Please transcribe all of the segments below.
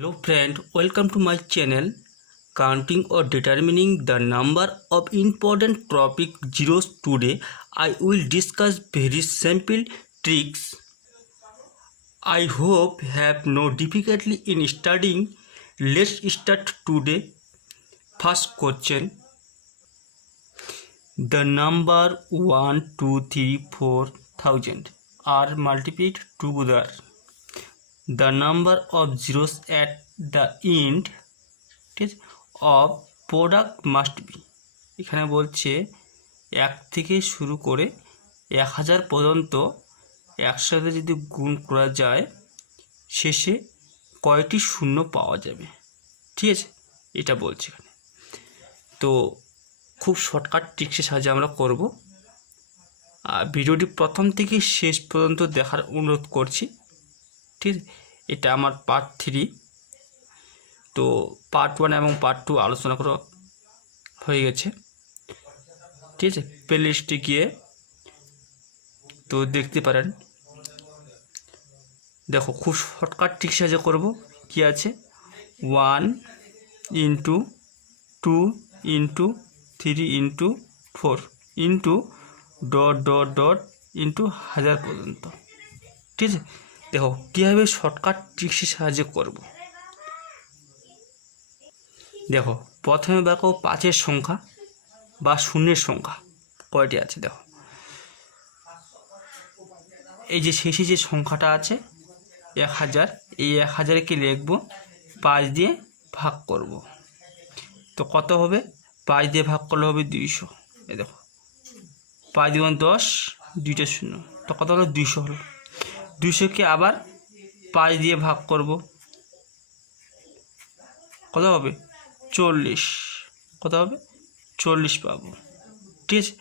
Hello friend, welcome to my channel. Counting or determining the number of important topic zeros today, I will discuss very simple tricks. I hope have no difficulty in studying. Let's start today. First question. The number 1, 2, 3, 4,000 are multiplied together. The number of zeros at the end of product must be, এখানে বলছে 1 থেকে শুরু করে 1000 পর্যন্ত একসাথে যদি গুণ করা যায় শেষে কয়টি শূন্য পাওয়া যাবে। ঠিক আছে, এটা বলছে এখানে। তো খুব শর্টকাট ট্রিক্সের সাহায্যে আমরা করব। আর ভিডিওটি প্রথম থেকে শেষ পর্যন্ত দেখার অনুরোধ করছি। ঠিক আছে, এটা আমার পার্ট 3। তো পার্ট 1 এবং পার্ট 2 আলোচনা করা হয়ে গেছে। ঠিক আছে, প্লেলিস্টে গিয়ে তো দেখতে পারেন। দেখো খুব শর্টকাট ট্রিক সাহায্যে করব। কি আছে, 1 into 2 into 3 into 4 into dot dot dot into 1000 পর্যন্ত। ঠিক আছে, দেখো কীভাবে শর্টকাট ট্রিক্সের সাহায্যে করব। দেখো প্রথমে দেখো 5-এর সংখ্যা বা শূন্যের সংখ্যা কয়টি আছে। দেখো এই যে শেষে যে সংখ্যাটা আছে 1000, এই 1000কে লিখব 5 দিয়ে ভাগ করব। তো কত হবে, 5 দিয়ে ভাগ করলে হবে 200। এই দেখো 5 দুগুণ 10, 2টা শূন্য, তো কত হলো 200 হলো। 200কে আবার 5 দিয়ে ভাগ করব, কত হবে 40। কত হবে 40 পাবো। ঠিক আছে,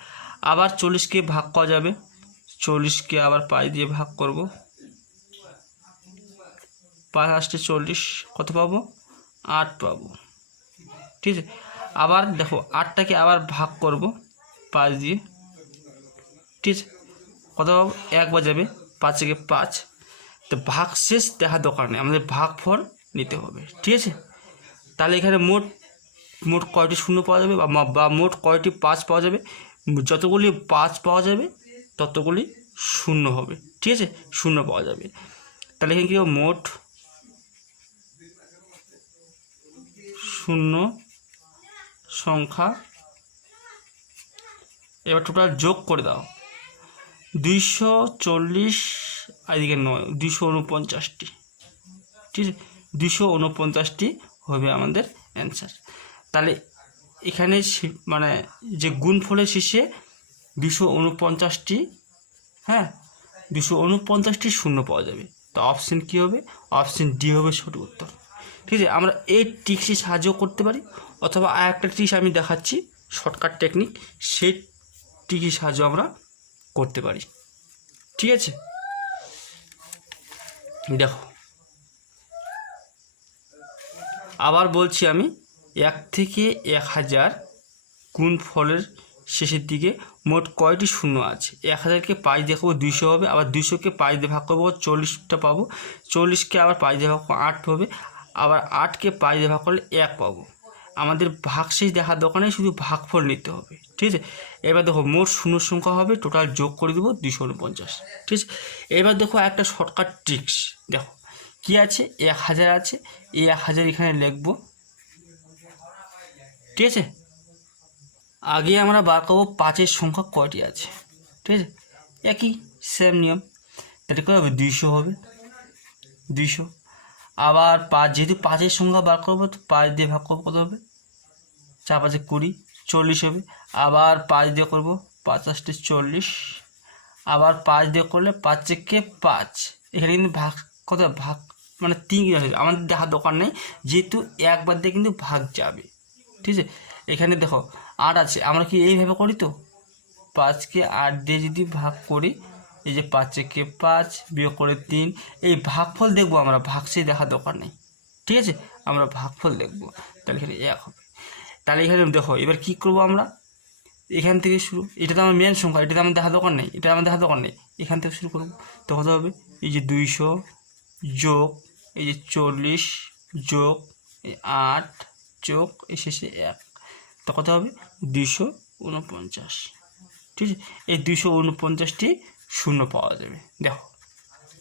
আবার 40কে ভাগ করা যাবে, 40কে আবার 5 দিয়ে ভাগ করব, 5 আসতে 40, কত পাবো 8 পাবো। ঠিক আছে, আবার দেখো 8টাকে আবার ভাগ করব 5 দিয়ে। ঠিক আছে, কত পাবো 1 বাজাবে, 5 থেকে 5। তো ভাগ শেষ দেখার দরকার নেই, আমাদের ভাগফল নিতে হবে। ঠিক আছে, তাহলে এখানে মোট কয়টি শূন্য পাওয়া যাবে বা মোট কয়টি 5 পাওয়া যাবে। যতগুলি 5 পাওয়া যাবে ততগুলি শূন্য হবে। ঠিক আছে, শূন্য পাওয়া যাবে। তাহলে এখানে কি হবে, মোট শূন্য সংখ্যা। এবার টোটাল যোগ করে দাও, 240 এদিকে 9, 249টি। ঠিক আছে, 249টি হবে আমাদের অ্যান্সার। তাহলে এখানে মানে যে গুণফলের শেষে 249টি, হ্যাঁ 249টি শূন্য পাওয়া যাবে। তো অপশন কী হবে, অপশন ডি হবে সঠিক উত্তর। ঠিক আছে, আমরা এই ট্রিক্সে সাহায্য করতে পারি, অথবা আর একটা ট্রিক্স আমি দেখাচ্ছি শর্টকাট টেকনিক, সেই ট্রিক্সের সাহায্য আমরা করতে পারি। ঠিক আছে, দেখো আবার বলছি আমি, 1 থেকে 1000 গুণফলের শেষের দিকে মোট কয়টি শূন্য আছে। 1000কে 5 দিয়ে খাবো 200 হবে, আবার 200কে 5 দিয়ে ভাগ করবো 40টা পাবো, 40কে আবার 5 দিয়ে ভাগ করবো 8 হবে, আবার 8কে 5 দিয়ে ভাগ করলে 1 পাবো। আমাদের ভাগশেষ দেখার দরকার নেই, শুধু ভাগফল নিতে হবে। ঠিক আছে, এবার দেখো মোট শূন্য সংখ্যা হবে, টোটাল যোগ করে দেবো 249। ঠিক আছে, এবার দেখো একটা শর্টকাট ট্রিক্স। দেখো কি আছে, 1000 আছে, এই 1000 এখানে লিখবো। ঠিক আছে, আগে আমরা বার করবো 5-এর সংখ্যা কয়টি আছে। ঠিক আছে, একই সেম নিয়ম। তাহলে কী হবে, 200 হবে, 200। আবার 5, যেহেতু 5-এর সংখ্যা বার করবো তো 5 দিয়ে ভাগ করবো, কত হবে 4 5 20, 40 হবে। আবার 5 দিয়ে করবো, 5 আসতে 40, আবার 5 দিয়ে করলে 5 থেকে 5। এখানে কিন্তু ভাগ কত, ভাগ মানে 3 হবে, আমাদের দেখার দরকার নেই, যেহেতু একবার দিয়ে কিন্তু ভাগ যাবে। ঠিক আছে, এখানে দেখো 8 আছে, আমরা কি এইভাবে করি, তো 5কে 8 দিয়ে যদি ভাগ করি, এই যে 5 থেকে 5 বিয়োগ করে 3, এই ভাগফল দেখবো আমরা, ভাগশেষ দেখার দরকার নেই। ঠিক আছে, আমরা ভাগফল দেখবো, তাহলে এখানে 1 হবে। তাহলে এখানে দেখো এবার কি করব আমরা, এখান থেকে শুরু, এটা তো আমার মেন সংখ্যা, এটা তো আমার দেখার দরকার নেই, এটা আমার দেখার দরকার নেই, এখান থেকে শুরু করবো। তো কত হবে, এই যে 200 যোগ এই যে 40 যোগ 8 যোগ শেষে 1, তো কত হবে 249। ঠিক আছে, এই 249টি শূন্য পাওয়া যাবে। দেখো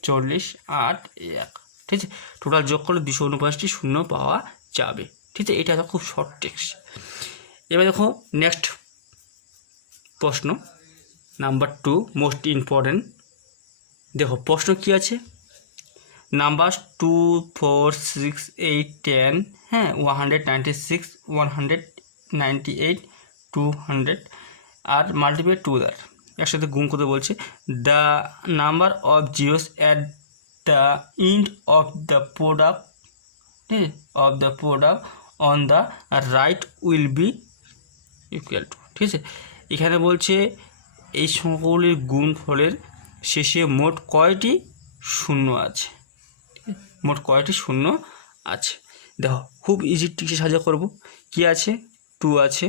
40, 8, 1, ঠিক আছে, টোটাল যোগ করলে 249টি শূন্য পাওয়া যাবে। ঠিক আছে, এটা খুব শর্ট টেক্সট। এবার দেখো নেক্সট প্রশ্ন নাম্বার 2, মোস্ট ইম্পর্টেন্ট। দেখো প্রশ্ন কি আছে, নাম্বার 2, 4, 6, 8, 10, হ্যাঁ 196, 198, 200 আর মাল্টিপ্লাই টু দ্যাট, একসাথে গুণ করতে বলছে। The number of zeros at the end of the product, ঠিক আছে, of the product on the right will be equal to. ঠিক আছে, এখানে বলছে এই সংখ্যাগুলির গুণফলের শেষে মোট কয়টি শূন্য আছে, মোট কয়টি শূন্য আছে। দেখো খুব ইজি ট্রিক্সে সাজা করব। কি আছে, 2 আছে,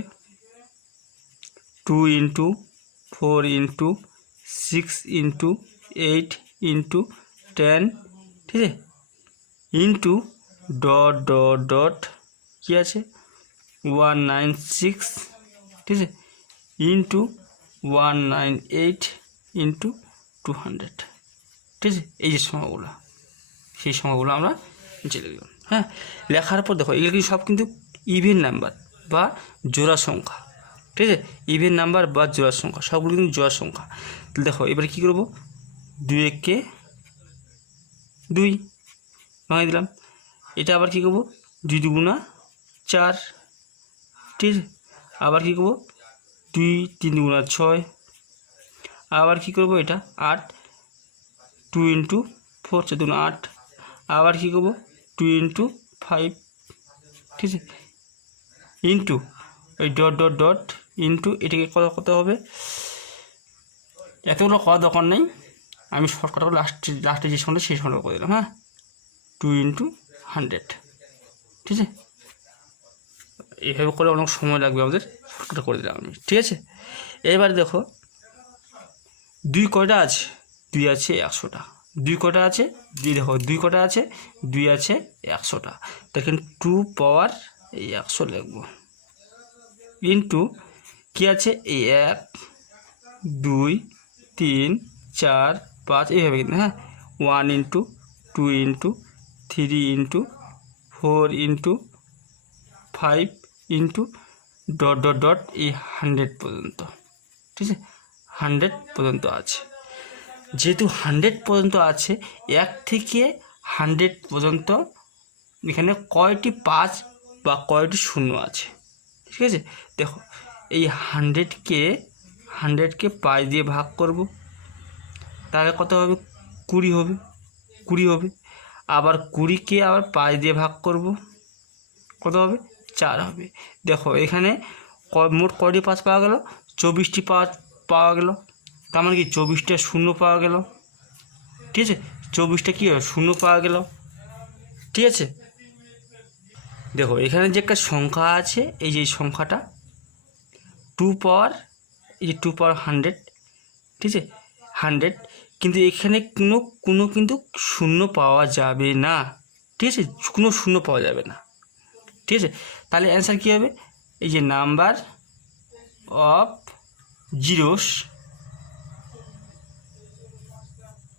2 ইন্টু 4 ইন্টু 6 ইন্টু 8 ইন্টু 10, ঠিক আছে, ইন্টু ডট ডট ডট কী আছে 196, ঠিক আছে, ইন্টু 198 ইন্টু 200। ঠিক আছে, এই যে সংখ্যাগুলো, সেই সংখ্যাগুলো আমরা জেনে দিলাম। হ্যাঁ, লেখার পর দেখো এগুলো সব কিন্তু ইভেন নাম্বার বা জোড়া সংখ্যা। ঠিক আছে, ইভেন নাম্বার বা জোড়া সংখ্যা, সবগুলো কিন্তু জোড়া সংখ্যা। দেখো এবারে কী করবো, 2 একে 2 ভাঙিয়ে দিলাম। এটা আবার কী করবো, 2 দুগুণা 4, ঠিক আছে, আবার কী করবো 2 3 দুগুণা 6, আবার কী করবো এটা 8, 2 ইন্টু 4 4 দুগুণা 8, আবার কী করবো 2 ইন্টু 5, ঠিক আছে, ইন্টু ওই ডট ডট ডট ইন্টু এটাকে কত হবে, এতগুলো করার দরকার নেই, আমি শর্টকাট করে লাস্টে যে সংখ্যাটা সেই সংখ্যাটা করে দিলাম। হ্যাঁ, 2 ইন্টু 100, ঠিক আছে, এইভাবে করে অনেক সময় লাগবে আমাদের, শর্টকাট করে দিলাম আমি। ঠিক আছে, এবার দেখো 2 কয়টা আছে, 2 আছে 100টা, 2 কটা আছে 2, দেখো 2 কটা আছে 2 আছে 100টা, দেখেন 2 পাওয়ার এই 100 লিখবো, ইন্টু কী আছে এই 1 2 3 4 5 এইভাবে কিন্তু, হ্যাঁ 1 into 2 into 3 into 4 into 5 into dot dot dot এই 100 পর্যন্ত। ঠিক আছে, 100 পর্যন্ত আছে। যেহেতু 100 পর্যন্ত আছে, 1 থেকে 100 পর্যন্ত এখানে কয়টি 5 বা কয়টি শূন্য আছে। ঠিক আছে, দেখো এই 100কে 5 দিয়ে ভাগ করব, তাহলে কত হবে 20 হবে, 20 হবে। আবার 20কে আবার 5 দিয়ে ভাগ করব, কত হবে 4 হবে। দেখো এখানে মোট কয়টি 5 পাওয়া গেল, 24টি 5 পাওয়া গেল, তার মানে কি 24টা শূন্য পাওয়া গেল। ঠিক আছে, 24টা কী হবে শূন্য পাওয়া গেল। ঠিক আছে, দেখো এখানে যে একটা সংখ্যা আছে, এই যে সংখ্যাটা 2 পাওয়ার, এই যে 2 পাওয়ার 100, ঠিক আছে 100, কিন্তু এখানে কোনো কিন্তু শূন্য পাওয়া যাবে না। ঠিক আছে, কোনো শূন্য পাওয়া যাবে না। ঠিক আছে, তাহলে অ্যান্সার কী হবে, এই যে নাম্বার অফ জিরোস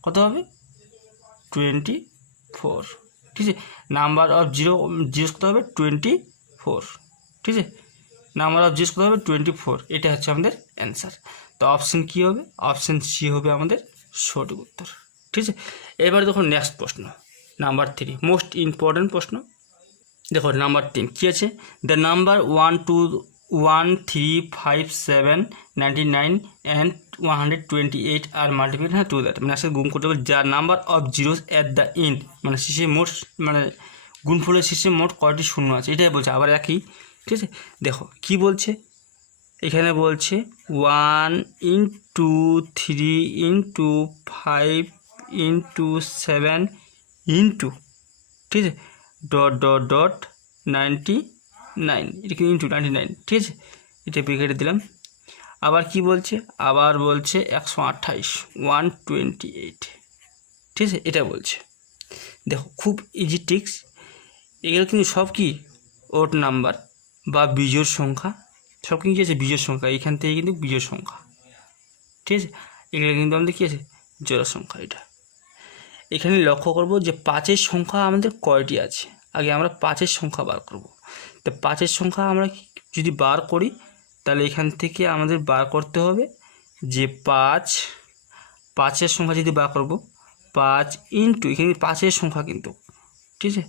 কত হবে 24। ঠিক আছে, নাম্বার অফ জিরোস কত হবে 24। ঠিক আছে, নাম্বার অফ জিরোস কত হবে 24, এটা হচ্ছে আমাদের অ্যান্সার। তো অপশান কী হবে, অপশান সি হবে আমাদের সঠিক উত্তর। ঠিক আছে, এবার দেখো নেক্সট প্রশ্ন নাম্বার 3, মোস্ট ইম্পর্ট্যান্ট প্রশ্ন। দেখো নাম্বার 3 কী আছে, দ্য নাম্বার 1 2 1 3 5 7 99 অ্যান্ড 128 আর মাল্টিপ্লাই টু দ্যাট, মানে আসলে গুণ করতে হবে যার number of zeros at the end, মানে শেষে মোট, মানে গুণফলের শেষে মোট কয়টি শূন্য আছে, এটাই বলছে। আবার একই, ঠিক আছে, দেখো কি বলছে, এখানে বলছে 1 ইন্টু 3 ইন্টু 5 ইন্টু 7 ইন্টু, ঠিক আছে ডট ডট ডট 99, এটা কি ইন্টু 99, ঠিক আছে, এটা ব্রেকেটে দিলাম। আবার কি বলছে, আবার বলছে 128 128, ঠিক আছে, এটা বলছে। দেখো খুব ইজি ট্রিক্স, এগুলো কিন্তু সব কি ওড নাম্বার বা বিজোড় সংখ্যা, সব কিন্তু কী আছে বিজোড় সংখ্যা, এখান থেকে কিন্তু বিজোড় সংখ্যা, ঠিক আছে। এগুলো কিন্তু আমাদের কী আছে জোড়া সংখ্যা। এটা এখানে লক্ষ্য করব যে 5-এর সংখ্যা আমাদের কয়টি আছে। আগে আমরা 5-এর সংখ্যা বার করব। তো 5-এর সংখ্যা আমরা যদি বার করি তাহলে এখান থেকে আমাদের বার করতে হবে যে 5-এর সংখ্যা যদি বার করব 5 ইন্টু, এখানে 5-এর সংখ্যা কিন্তু, ঠিক আছে,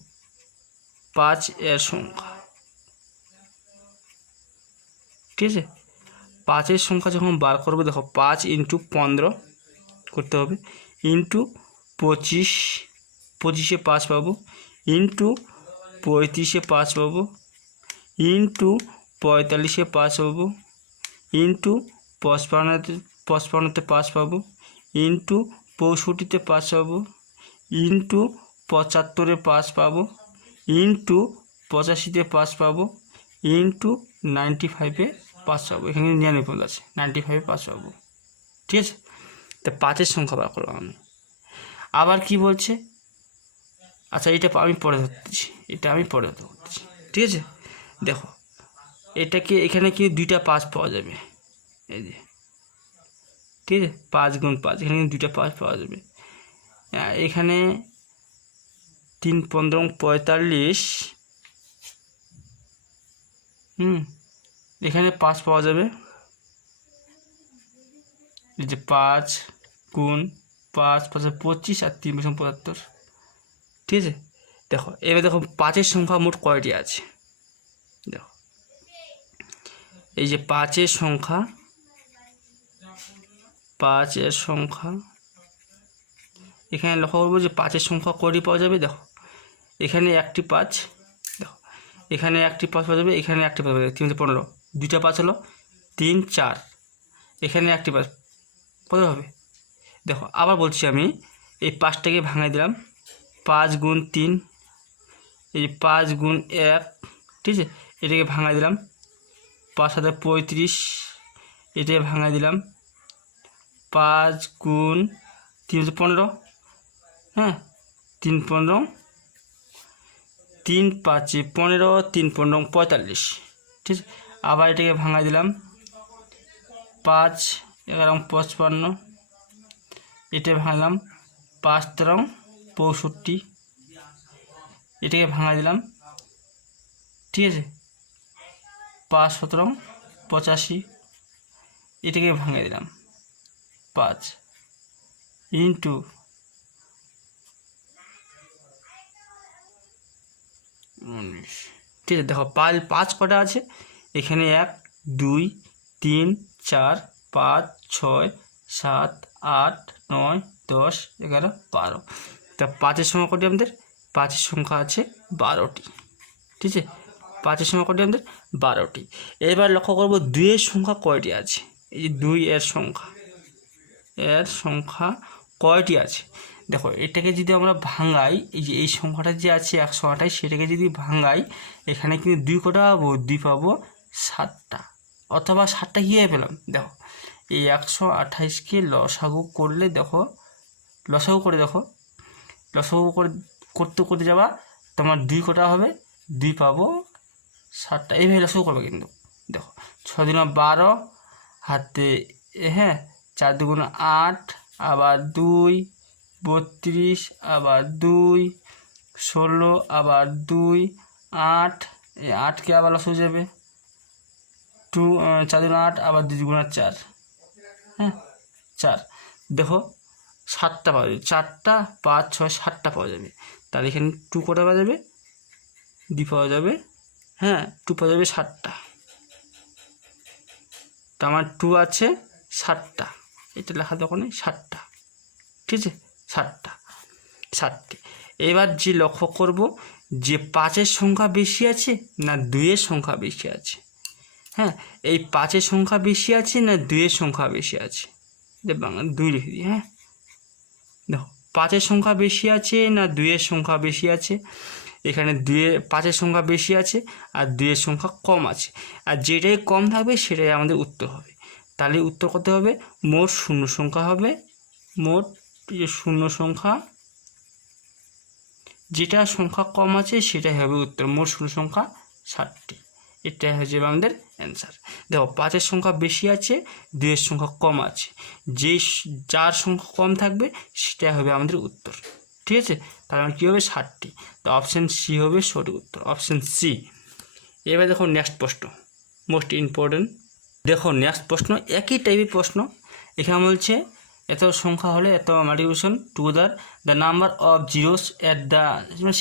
5-এর সংখ্যা, ঠিক আছে। 5-এর সংখ্যা যখন বার করবো দেখো 5 ইন্টু 15 করতে হবে, ইন্টু 25, 25-এ 5 পাবো, ইন্টু 35-এ 5 পাবো, ইন্টু 45-এ 5 পাবো, ইন্টু 55-তে 5 পাবো, ইন্টু 65-তে 5 পাবো, ইন্টু 75-এ 5 পাবো, ইন্টু 85-তে 5 পাবো, ইন্টু 95-এ 5 পাবো। এখানে 99 আছে, 95-এ 5 পাবো, ঠিক আছে। তা 5-এর সংখ্যা বার করলাম আমি। আবার কি বলছে, আচ্ছা এটা আমি পরে ধরতেছি, ঠিক আছে। দেখো এটাকে এখানে কি 2টা 5 পাওয়া যাবে, এই যে, ঠিক আছে, 5 গুণ 5, এখানে 2টা 5 পাওয়া যাবে। এখানে 3 15 45, এখানে 5 পাওয়া যাবে, এই যে 5 গুণ 5 5 25 আর 3 75, ঠিক আছে। দেখো এবার দেখো 5-এর সংখ্যা মোট কয়টি আছে, দেখো এই যে 5-এর সংখ্যা, 5-এর সংখ্যা এখানে লক্ষ্য করবো যে 5-এর সংখ্যা কয়টি পাওয়া যাবে। দেখো এখানে একটি 5, দেখো এখানে একটি 5 পাওয়া যাবে, এখানে একটি 5 পাওয়া যাবে, 3 15, 2টা 5 হলো 3 4, এখানে একটি 5 কত হবে। দেখো আবার বলছি আমি, এই 5টাকে ভাঙাই দিলাম, 5 গুণ 3, এই 5 গুণ 1, ঠিক আছে, এটাকে ভাঙাই দিলাম, 5 7 35, এটাকে ভাঙাই দিলাম, 5 গুণ 3 15, হ্যাঁ 3 15, 3 5 15, 3 15 45, ঠিক আছে। আবার এটাকে ভাঙাই দিলাম, 5 11 55, এটা ভাঙলাম, 5 13 65, এটাকে ভাঙাই দিলাম, ঠিক আছে, 5 17 85, এটাকে ভাঙিয়ে দিলাম, 5 ইন্টু 19, ঠিক আছে। দেখো 5 কটা আছে, এখানে 1 2 3 4 5 6 7 8 9 10 11 12, তা 5-এর সংখ্যা কটি আমাদের, 5-এর সংখ্যা আছে 12টি, ঠিক আছে। 5-এর সংখ্যা কটি আমাদের 12টি। এবার লক্ষ্য করবো 2-এর সংখ্যা কয়টি আছে, এই যে 2-এর সংখ্যা কয়টি আছে। দেখো এটাকে যদি আমরা ভাঙাই, এই যে এই সংখ্যাটা যে আছে 128, সেটাকে যদি ভাঙাই এখানে কিন্তু 2 কটা পাবো, 2 পাবো 7টা, অথবা 7টা কীভাবে পেলাম। দেখো এই 128কে লসাগু করলে, দেখো লসাগু করে দেখো, লসাগু করতে যাবা তোমার 2 কটা হবে, 2 পাবো 7টা, এইভাবে লসাগু করবে কিন্তু। দেখো 6 দুগুণে 12, হাতে হ্যাঁ 4 দুগুণে 8, আবার 2 32, আবার 2 16, আবার 2 8, এই 8কে আবার লসাগু যাবে 2 4 দুগুণে 8, আবার 2 দুগুণে 4, হ্যাঁ 4। দেখো 7টা পাওয়া যাবে, 4টা 5 6 7টা পাওয়া যাবে। তাহলে এখানে 2 কটা পাওয়া যাবে, 2 পাওয়া যাবে, হ্যাঁ 2 পাওয়া যাবে 7টা, তো আমার 2 আছে 7টা, এটা লেখা দরকার নেই, 7টা, ঠিক আছে, 7টি। এবার যে লক্ষ্য করব যে 5-এর সংখ্যা বেশি আছে না 2-এর সংখ্যা বেশি আছে। হ্যাঁ এই 5-এর সংখ্যা বেশি আছে না 2-এর সংখ্যা বেশি আছে, যে বাংলা 2 লিখে দিই। হ্যাঁ দেখো 5-এর সংখ্যা বেশি আছে না 2-এর সংখ্যা বেশি আছে, এখানে 5-এর সংখ্যা বেশি আছে আর 2-এর সংখ্যা কম আছে, আর যেটাই কম থাকবে সেটাই আমাদের উত্তর হবে। তাহলে উত্তর কত হবে, মোট শূন্য সংখ্যা হবে, মোট শূন্য সংখ্যা যেটা সংখ্যা কম আছে সেটাই হবে উত্তর। মোট শূন্য সংখ্যা 60টি। এটাই হয়ে যাবে আমাদের অ্যান্সার। দেখো 5-এর সংখ্যা বেশি আছে, 2-এর সংখ্যা কম আছে, যার সংখ্যা কম থাকবে সেটাই হবে আমাদের উত্তর। ঠিক আছে, তার মানে কী হবে 60টি। তো অপশান সি হবে সঠিক উত্তর, অপশান সি। এবার দেখো নেক্সট প্রশ্ন, মোস্ট ইম্পর্টেন্ট। দেখো নেক্সট প্রশ্ন একই টাইপের প্রশ্ন। এখানে বলছে এত সংখ্যা হলে এত multiplication together the number of zeros at the,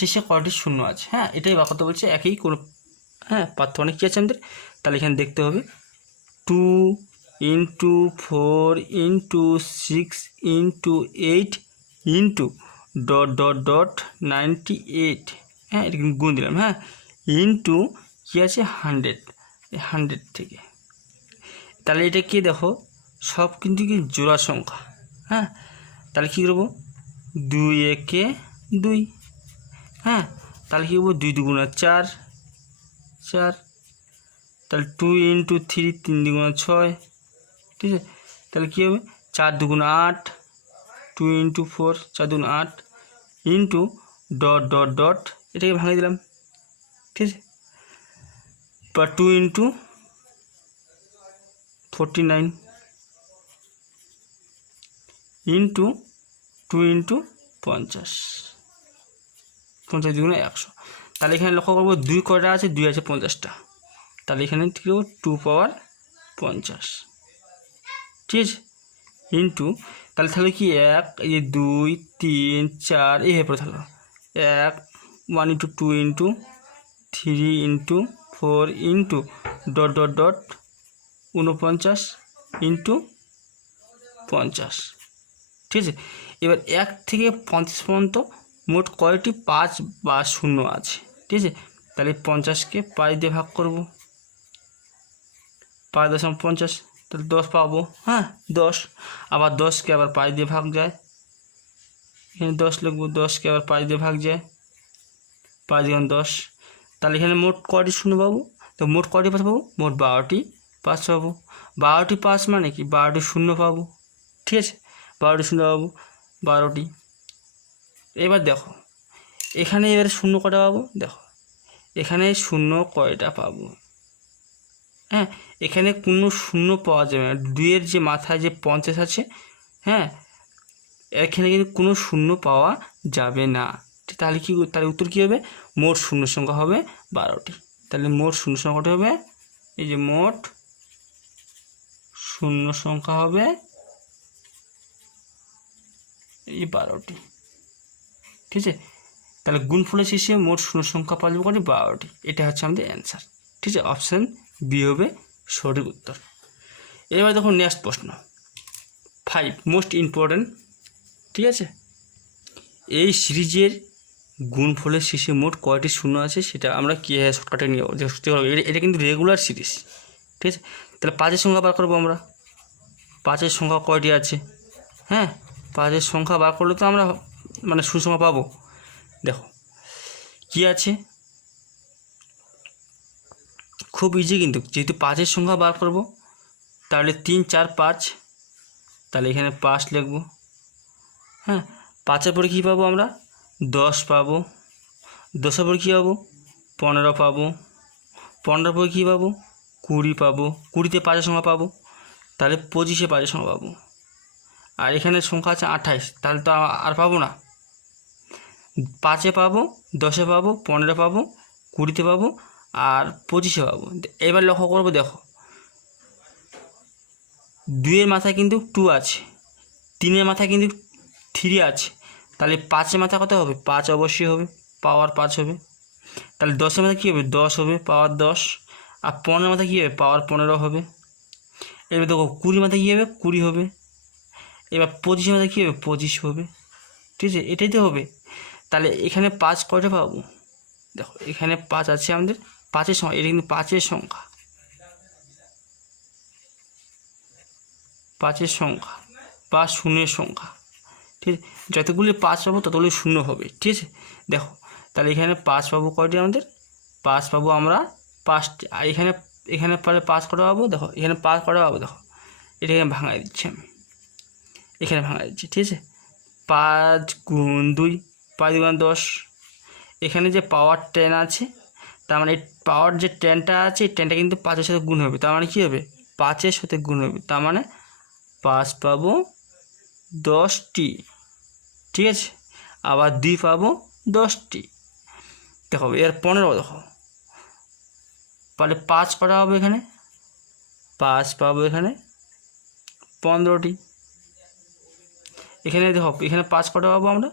শেষে কয়টি শূন্য আছে। হ্যাঁ, এটাই বা কথা বলছে, একই কোনো পার্থক্য কী আছে আমাদের। তাহলে এখানে দেখতে হবে 2 × 4 × 6 × 8 × ... 98। হ্যাঁ, এটা কিন্তু গুণ দিলাম। হ্যাঁ, ইন্টু কী আছে 100, 100 থেকে। তাহলে এটা কি দেখো সব কিন্তু কি জোড়া সংখ্যা। হ্যাঁ, তাহলে কী করবো 2 একে 2। হ্যাঁ, তাহলে কী করবো 2 2 4, 4। তাহলে 2 × 3 3 2 6। ঠিক আছে, তাহলে কী হবে 4 2 8, 2 × 4 4 2 8 ইন্টু ... এটাকে ভাঙিয়ে দিলাম। ঠিক আছে, বা 2 × 49 ইন্টু 2 × 50, 50 2 100। তাহলে এখানে লক্ষ্য করবো 2 কয়টা আছে, 2 আছে 50টা। তাহলে এখানে কী করবো 2 পাওয়ার 50। ঠিক আছে, ইন্টু তাহলে কি 1 এই 2 3 4 এইভাবে পড়ে থাকলো 1 1 × 2 × 3 × 4 ইন্টু ... 49 ইন্টু 50। ঠিক আছে, এবার 1 থেকে 50 পর্যন্ত মোট কয়টি 5 বা 0 আছে। ঠিক আছে, তাহলে 50কে 5 দিয়ে ভাগ করবো, 5.50, তাহলে 10 পাবো। হ্যাঁ 10, আবার 10কে আবার 5 দিয়ে ভাগ যায়, এখানে 10 লিখবো, 10কে আবার 5 দিয়ে ভাগ যায়, 5 × 10। তাহলে এখানে মোট কয়টি 0 পাবো, তো মোট কয়টি 5 পাবো, মোট 12টি 5 পাবো। 12টি 5 মানে কি 12টি 0 পাবো। ঠিক আছে, 12টি 0 পাবো, 12টি। এবার দেখো এখানে এবারে 0 কয়টা পাবো, দেখো এখানে 0 কয়টা পাবো। হ্যাঁ, এখানে কোনো 0 পাওয়া যাবে না, 2-এর যে মাথায় যে 50 আছে, হ্যাঁ এখানে কিন্তু কোনো 0 পাওয়া যাবে না। তাহলে কি, তাহলে উত্তর কী হবে, মোট শূন্য সংখ্যা হবে 12টি। তাহলে মোট শূন্য সংখ্যাটা হবে, এই যে মোট শূন্য সংখ্যা হবে এই 12টি। ঠিক আছে, তাহলে গুণফলের শেষে মোট শূন্য সংখ্যা পাওয়া যাবে কয়টি, 12টি। এটা হচ্ছে আমাদের অ্যান্সার। ঠিক আছে, অপশান বি হবে সঠিক উত্তর। এবার দেখো নেক্সট প্রশ্ন 5, মোস্ট ইম্পর্ট্যান্ট। ঠিক আছে, এই সিরিজের গুণফলের শেষে মোট কয়টি শূন্য আছে সেটা আমরা কী শর্টকাটে নিয়ে যাবো। এটা কিন্তু রেগুলার সিরিজ। ঠিক আছে, তাহলে 5-এর সংখ্যা বার করবো আমরা। 5-এর সংখ্যা কয়টি আছে, হ্যাঁ 5-এর সংখ্যা বার করলে তো আমরা শূন্য সংখ্যা পাবো। দেখো কী আছে, খুব ইজি কিন্তু, যেহেতু 5-এর সংখ্যা বার করব তাহলে 3 4 5, তাহলে এখানে 5 লিখব। হ্যাঁ, 5-এর পরে কী পাবো আমরা, 10 পাবো। 10-এর পরে কী পাবো, 15 পাবো। 15-এর পরে কী পাবো, 20 পাবো। 20-তে 5-এর সংখ্যা পাবো, তাহলে 25-এ 5-এর সংখ্যা পাবো। আর এখানে সংখ্যা আছে 28, তাহলে তো আর পাবো না। 5-এ পাবো, 10-এ পাবো, 15-এ পাবো, 20-তে পাবো, আর 25-এ পাবো। এবার লক্ষ্য করবো, দেখো 2-এর মাথায় কিন্তু 2 আছে, 3-এর মাথায় কিন্তু 3 আছে, তাহলে 5-এর মাথায় কত হবে, 5 অবশ্যই হবে, পাওয়ার 5 হবে। তাহলে 10-এর মাথায় কী হবে, 10 হবে, পাওয়ার 10। আর 15-এর মাথায় কী হবে, পাওয়ার 15 হবে। এবার দেখো 20-এর মাথায় কী হবে, 20 হবে। এবার 25-এর মাথায় কী হবে, 25 হবে। ঠিক আছে, এটাই তো হবে। তাহলে এখানে 5 কয়টা পাবো, দেখো এখানে 5 আছে আমাদের, 5-এর সংখ্যা, এটা কিন্তু 5-এর সংখ্যা, 5-এর সংখ্যা বা শূন্যের সংখ্যা। ঠিক আছে, যতগুলি 5 পাবো ততগুলি 0 হবে। ঠিক আছে, দেখো তাহলে এখানে 5 পাবো কয়টি আমাদের, 5 পাবো আমরা 5টি। আর এখানে পারলে 5 কটা পাবো, দেখো এখানে 5 কটা পাবো, দেখো এটা এখানে ভাঙাই দিচ্ছি আমি, এখানে ভাঙাই দিচ্ছি। ঠিক আছে, 5 × 2, 5 × 10, এখানে যে পাওয়ার 10 আছে, তার মানে এই পাওয়ার যে 10টা আছে, এই 10টা কিন্তু 5-এর সাথে গুণ হবে, তার মানে কী হবে 5-এর সাথে গুণ হবে, তার মানে 5 পাবো 10টি, ঠিক আছে। আবার 2 পাবো 10টি। দেখো এর 15 দেখো, তাহলে 5 করা হবে এখানে, 5 পাবো এখানে 15টি। এখানে দেখো এখানে 5 কটা পাবো আমরা,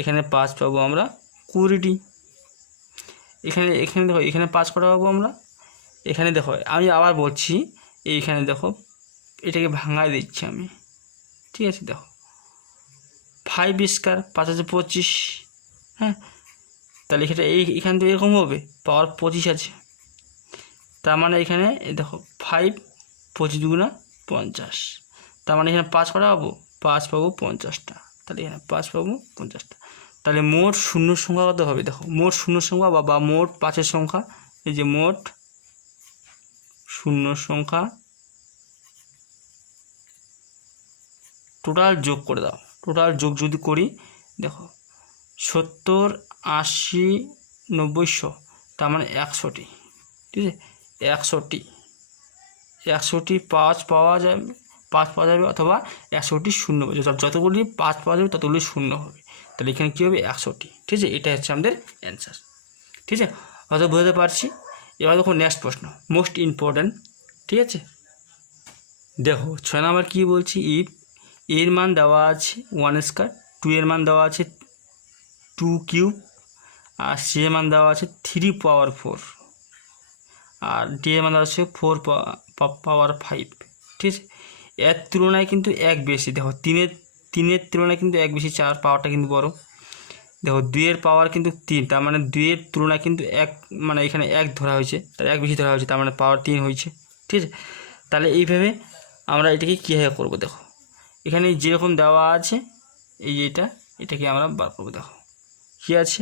এখানে 5 পাবো আমরা 20টি। এখানে দেখো এখানে 5 কটা পাবো আমরা, এখানে দেখো আমি আবার বলছি, এইখানে দেখো এটাকে ভাঙায় দিচ্ছি আমি, ঠিক আছে। দেখো 5 স্কয়ার 5 আছে 25, হ্যাঁ, তাহলে এখানে এখান থেকে এরকম হবে, পাওয়ার 25 আছে, তার মানে এখানে দেখো 5 25 দুগুণা 50, তার মানে এখানে 5 কটা পাবো, 5 পাবো 50টা, তাহলে এখানে 5 পাবো 50টা। তাহলে মোট শূন্য সংখ্যা কত হবে, দেখো মোট শূন্য সংখ্যা বা মোট 5-এর সংখ্যা, এই যে মোট শূন্য সংখ্যা টোটাল যোগ করে দাও, টোটাল যোগ যদি করি দেখো 70 80 90 100, তার মানে 100টি, ঠিক আছে। 100টি 5 পাওয়া যাবে, 5 পাওয়া যাবে, অথবা 100টি শূন্য, যতগুলি 5 পাওয়া যাবে ততগুলি শূন্য হবে, তাহলে এখানে কী হবে 100টি, ঠিক আছে। এটা হচ্ছে আমাদের অ্যান্সার, ঠিক আছে। হয়তো বুঝতে পারছি। এবার দেখো নেক্সট প্রশ্ন, মোস্ট ইম্পর্ট্যান্ট, ঠিক আছে। দেখো 6 নাম্বার কী বলছি, ইফ এর মান দেওয়া আছে 1 স্কয়ার, 2 এর মান দেওয়া আছে 2 কিউব, আর সি এর মান দেওয়া আছে 3 পাওয়ার 4, আর ডি এর মান দেওয়া আছে 4 পাওয়ার 5, ঠিক আছে। এর তুলনায় কিন্তু 1 বেশি, দেখো 3-এর তুলনায় কিন্তু 1 বেশি, 4 পাওয়ারটা কিন্তু বড়। দেখো 2 এর পাওয়ার কিন্তু 3, তার মানে 2 এর তুলনায় কিন্তু 1, মানে এখানে 1 ধরা হয়েছে, তার 1 বেশি ধরা হয়েছে, তার মানে পাওয়ার 3 হয়েছে, ঠিক আছে। তাহলে এইভাবে আমরা এটাকে কীভাবে করবো, দেখো এখানে যেরকম দেওয়া আছে এই যে এটাকে আমরা বার করবো। দেখো কী আছে,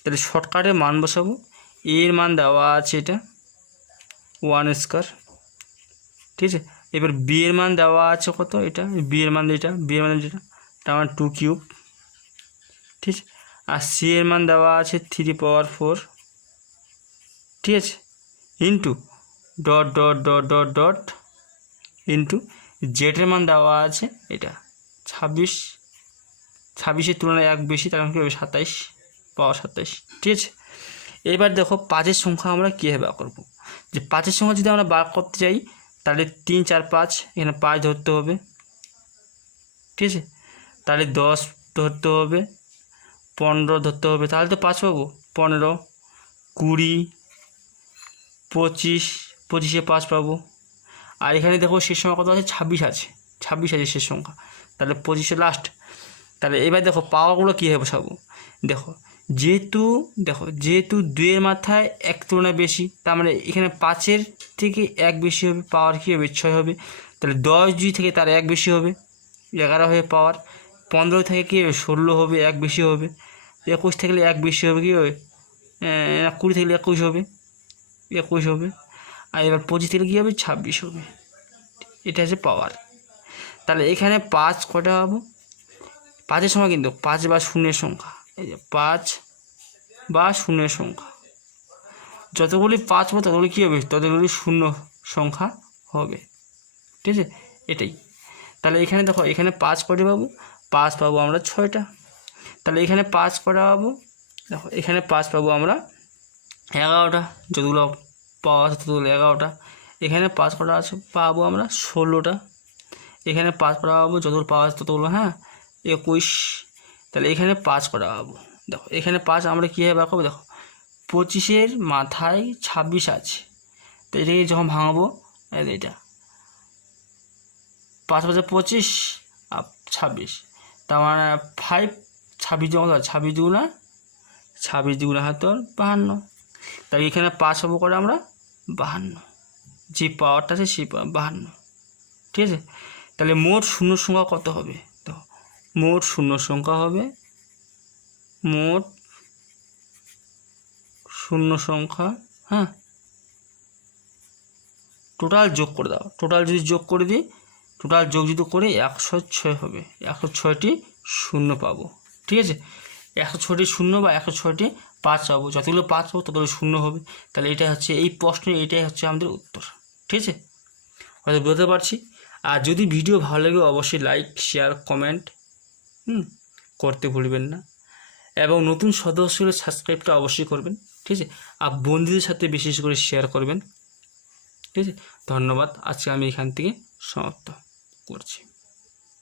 তাহলে শর্টকাটে মান বসাবো, এর মান দেওয়া আছে এটা 1 স্কয়ার, ঠিক আছে। এবার বি এর মান দেওয়া আছে কত, এটা বি এর মান যেটা, তার মানে 2 কিউব, ঠিক আছে। আর সি এর মান দেওয়া আছে 3 পাওয়ার 4, ঠিক আছে, into dot dot dot dot dot into জেডের মান দেওয়া আছে এটা 26-এর তুলনায় 1 বেশি, তার মানে কী হবে 27 পাওয়ার 27, ঠিক আছে। এবার দেখো 5-এর সংখ্যা আমরা কীভাবে বার করবো, যে 5-এর সংখ্যা যদি আমরা বার করতে চাই তাহলে 3 4 5, এখানে 5 ধরতে হবে, ঠিক আছে। তাহলে 10 ধরতে হবে, 15 ধরতে হবে, তাহলে তো 5 পাবো, 15 20 25, 25-এ 5 পাবো। আর এখানে দেখো শেষ সংখ্যা কত আছে, 26 আছে, 26 আছে শেষ সংখ্যা, তাহলে 25-এ লাস্ট। তাহলে এবার দেখো পাওয়ারগুলো কীভাবে বসাবো, যেহেতু 2 এর মাথায় 1 তুলনায় বেশি, তার মানে এখানে 5-এর থেকে 1 বেশি হবে, পাওয়ার কী হবে 6 হবে। তাহলে 10 থেকে তার 1 বেশি হবে, 11 হবে পাওয়ার। 15 থেকে কী হবে 16 হবে, 1 বেশি হবে। 21 থেকে 1 বেশি হবে, কী হবে 20 থেকে 21 হবে, 21 হবে। আর এবার 25 থেকে কী হবে 26 হবে, এটা হচ্ছে পাওয়ার। তাহলে এখানে 5 কটা পাবো, 5-এর সংখ্যা কিন্তু 5 বা শূন্যের সংখ্যা, এই যে 5 বা শূন্যের সংখ্যা, যতগুলি 5 হবে ততগুলি কী হবে, ততগুলি শূন্য সংখ্যা হবে, ঠিক আছে, এটাই। তাহলে এখানে দেখো এখানে 5 কটা পাবো, 5 পাবো আমরা 6টা। তাহলে এখানে 5 কটা পাবো, দেখো এখানে 5 পাবো আমরা 11টা, যতগুলো পাওয়া আছে ততগুলো 11টা। এখানে 5 কটা আছে পাবো আমরা 16টা। এখানে 5 কটা পাবো, যতগুলো পাওয়া আছে ততগুলো, হ্যাঁ 21। তাহলে এখানে 5 কটা পাবো, দেখো এখানে 5 আমরা কীভাবে বার করবো, দেখো 25-এর মাথায় 26 আছে, তো এটাকে যখন ভাঙবো এটা 5 5 25 আর 26, তার মানে 5 26 যখন 26 দুগুণা 52। তাই এখানে 5 পাবো করে আমরা 52, যে পাওয়ারটা আছে সেই 52, ঠিক আছে। তাহলে মোট শূন্য সংখ্যা কত হবে, তো মোট শূন্য সংখ্যা হবে, মোট শূন্য সংখ্যা, হ্যাঁ, টোটাল যোগ করে দাও, টোটাল যদি যোগ করে দিই, টোটাল যোগ যদি করে 106 হবে, 106টি শূন্য পাবো, ঠিক আছে। 106টি শূন্য বা 106টি 5 পাবো, যতগুলো 5 পাবো ততগুলো শূন্য হবে। তাহলে এটা হচ্ছে এই প্রশ্নে, এটাই হচ্ছে আমাদের উত্তর। ঠিক আছে, হয়তো বলতে পারছি। আর যদি ভিডিও ভালো লাগে অবশ্যই লাইক, শেয়ার, কমেন্ট করতে ভুলবেন না, এবং নতুন সদস্য হলে সাবস্ক্রাইবটা অবশ্যই করবেন। ঠিক আছে, আর বন্ধুদের সাথে বিশেষ করে শেয়ার করবেন। ঠিক আছে, ধন্যবাদ। আজকে আমি এখান থেকে সমাপ্ত করছি।